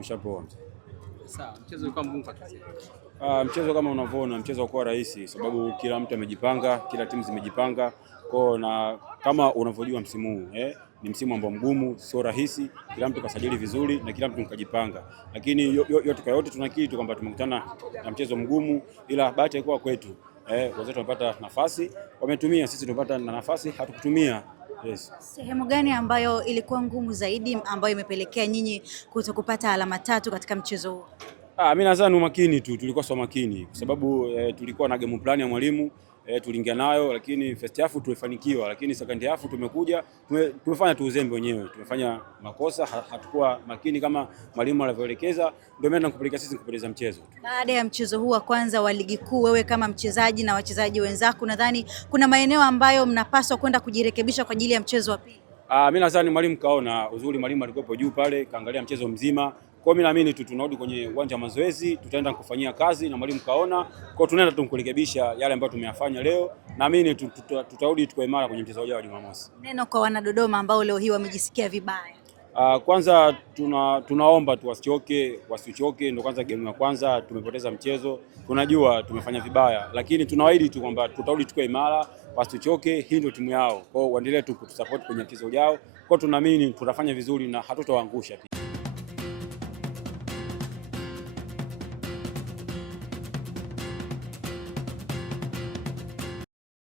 tumeshapoa. Sawa, mchezo ulikuwa mgumu kwa kiasi. Mchezo kama unavyoona, mchezo ulikuwa rahisi sababu kila mtu amejipanga, kila timu zimejipanga kwao, na kama unavyojua msimu huu ni msimu ambao mgumu, sio rahisi. Kila mtu kasajili vizuri na kila mtu mkajipanga, lakini yote kwa yote tunakiri tu kwamba tumekutana na mchezo mgumu, ila bahati haikuwa kwetu. Wenzetu wamepata nafasi, wametumia, sisi tumepata na nafasi hatukutumia. Yes. Sehemu gani ambayo ilikuwa ngumu zaidi ambayo imepelekea nyinyi kutokupata alama tatu katika mchezo huu? Mimi nadhani umakini tu, tulikosa umakini kwa sababu tulikuwa na game plan ya mwalimu, tuliingia nayo, lakini first half tulifanikiwa, lakini second half tumekuja tumefanya tu uzembe wenyewe, tumefanya makosa, hatukuwa makini kama mwalimu alivyoelekeza, ndio maana nakupeleka sisi kupoteza mchezo. Baada ya mchezo huu wa kwanza wa ligi kuu, wewe kama mchezaji na wachezaji wenzako, nadhani kuna maeneo ambayo mnapaswa kwenda kujirekebisha kwa ajili ya mchezo wa pili? Mimi nadhani mwalimu kaona uzuri, mwalimu alikuwepo juu pale, kaangalia mchezo mzima. Kwa mimi naamini tu tunarudi kwenye uwanja wa mazoezi, tutaenda kufanyia kazi na mwalimu kaona. Kwa tunaenda tu kurekebisha yale ambayo tumeyafanya leo. Naamini tutarudi tuko imara kwenye mchezo ujao wa Jumamosi. Neno kwa wanadodoma ambao leo hii wamejisikia vibaya. Kwanza tunaomba tu wasichoke, ndio kwanza game ya kwanza tumepoteza mchezo. Tunajua tumefanya vibaya, lakini tunawaahidi tu kwamba tutarudi tuko imara, wasichoke, hii ndio timu yao. Kwa hiyo waendelee tu kutusupport kwenye mchezo ujao. Kwa tunaamini tutafanya vizuri na hatutawaangusha.